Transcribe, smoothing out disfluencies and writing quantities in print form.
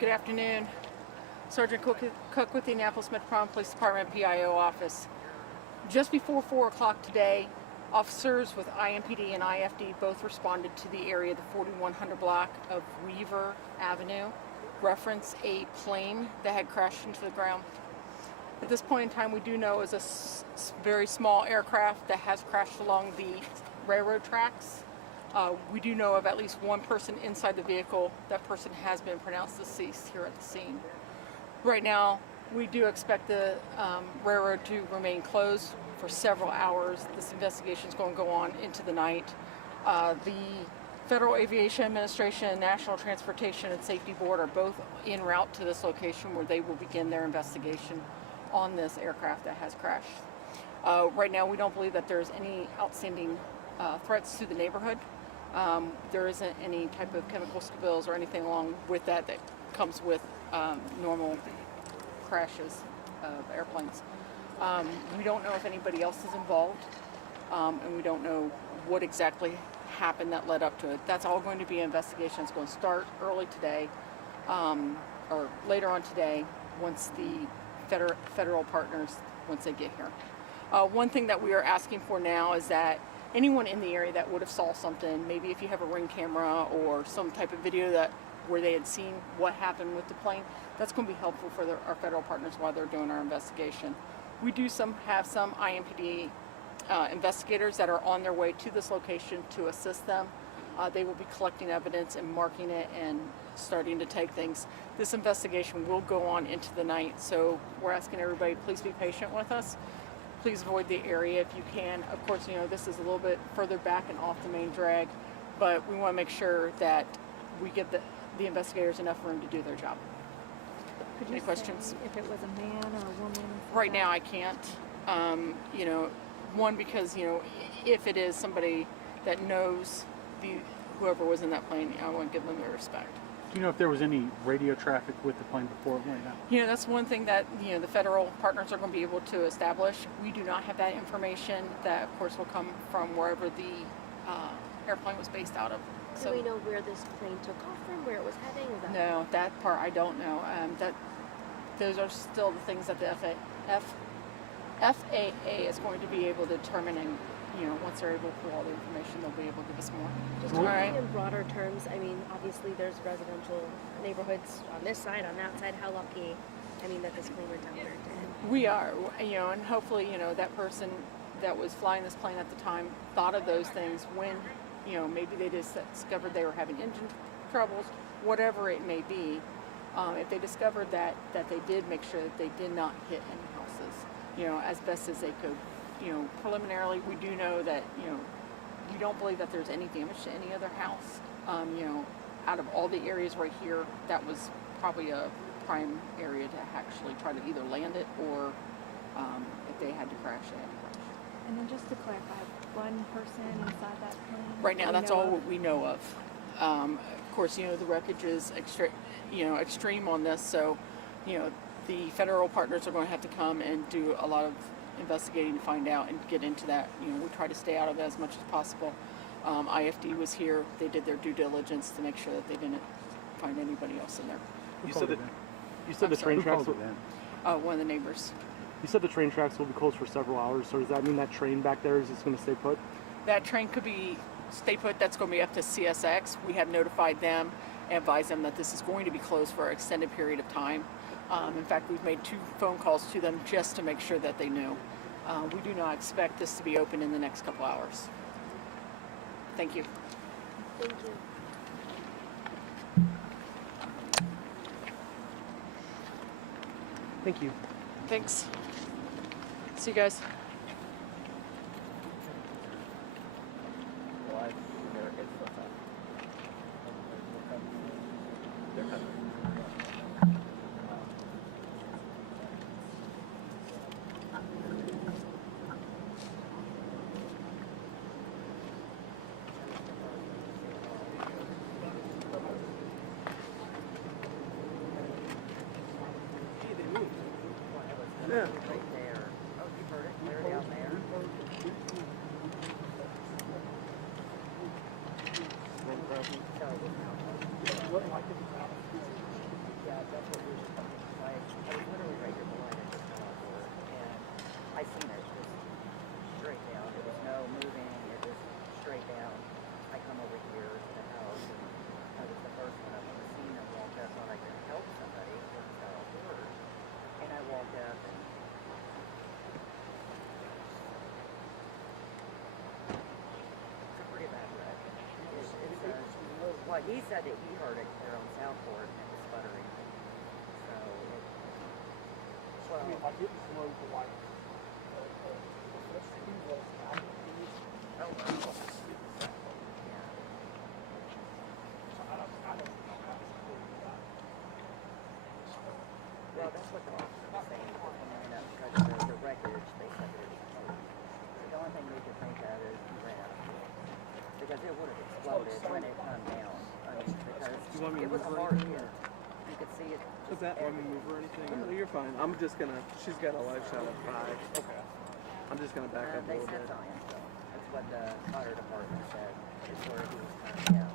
Good afternoon. Sergeant Cook with the Annapolis Metropolitan Police Department PIO office. Just before 4 o'clock today, officers with IMPD and IFD both responded to the area, the 4100 block of Weaver Avenue, reference a plane that had crashed into the ground. At this point in time, we do know it's a very small aircraft that has crashed along the railroad tracks. We do know of at least one person inside the vehicle. That person has been pronounced deceased here at the scene. Right now, we do expect the railroad to remain closed for several hours. This investigation is going to go on into the night. The Federal Aviation Administration and National Transportation and Safety Board are both en route to this location where they will begin their investigation on this aircraft that has crashed. Right now, we don't believe that there's any outstanding threats to the neighborhood. There isn't any type of chemical spills or anything along with that comes with normal crashes of airplanes. We don't know if anybody else is involved, and we don't know what exactly happened that led up to it. That's all going to be an investigation. It's going to start early today, or later on today, once the federal partners, once they get here. One thing that we are asking for now is that anyone in the area that would have saw something, maybe if you have a Ring camera or some type of video where they had seen what happened with the plane, that's going to be helpful for our federal partners while they're doing our investigation. We do have some IMPD investigators that are on their way to this location to assist them. They will be collecting evidence and marking it and starting to take things. This investigation will go on into the night, so we're asking everybody, please be patient with us. Please avoid the area if you can. Of course, this is a little bit further back and off the main drag, but we want to make sure that we give the investigators enough room to do their job. Any questions? If it was a man or a woman? Right now, I can't. One, because if it is somebody that knows whoever was in that plane, I want to give them their respect. Do you know if there was any radio traffic with the plane before it went down? That's one thing that the federal partners are going to be able to establish. We do not have that information. That, of course, will come from wherever the airplane was based out of. So, do we know where this plane took off from, where it was heading? No, that part I don't know. Those are still the things that the FAA is going to be able to determine, and once they're able to pull all the information, they'll be able to give us more. Just talking in broader terms, obviously there's residential neighborhoods on this side, on that side. How lucky, that this plane went down where it did? We are, and hopefully, that person that was flying this plane at the time thought of those things when, maybe they just discovered they were having engine troubles, whatever it may be. If they discovered that they did make sure that they did not hit any houses, as best as they could. Preliminarily, we do know that, we don't believe that there's any damage to any other house. Out of all the areas right here, that was probably a prime area to actually try to either land it or if they had to crash, they had to crash. And then just to clarify, one person inside that plane? Right now, that's all we know of. Of course, the wreckage is extreme on this, so, the federal partners are going to have to come and do a lot of investigating to find out and get into that. We try to stay out of it as much as possible. IFD was here. They did their due diligence to make sure that they didn't find anybody else in there. You said the train tracks will one of the neighbors. You said the train tracks will be closed for several hours, so does that mean that train back there is just going to stay put? That train could stay put. That's going to be up to CSX. We have notified them and advised them that this is going to be closed for an extended period of time. In fact, we've made 2 phone calls to them just to make sure that they knew. We do not expect this to be open in the next couple hours. Thank you. Thank you. Thank you. Thanks. See you guys. Yeah. Right there. Oh, you heard it? They're down there. What like it? Well, he said that he heard it there on Southport and it was sputtering. So, I mean, well, like it was low to like oh wow. Yeah. Well, that's what the officer was saying. Because when they went up because of the wreckage, they said that it was smoke. So the only thing we could think of is he ran up to it. Because it would have exploded when it come down. I mean, because You want me to it was a move or hard anything, hit. You could see it. Is that want me to move or anything? No, you're fine. I'm just gonna. She's got a live shot at 5. Okay. I'm just gonna back up a They little said bit. science though. That's what the fire department said. Is where he was turned down.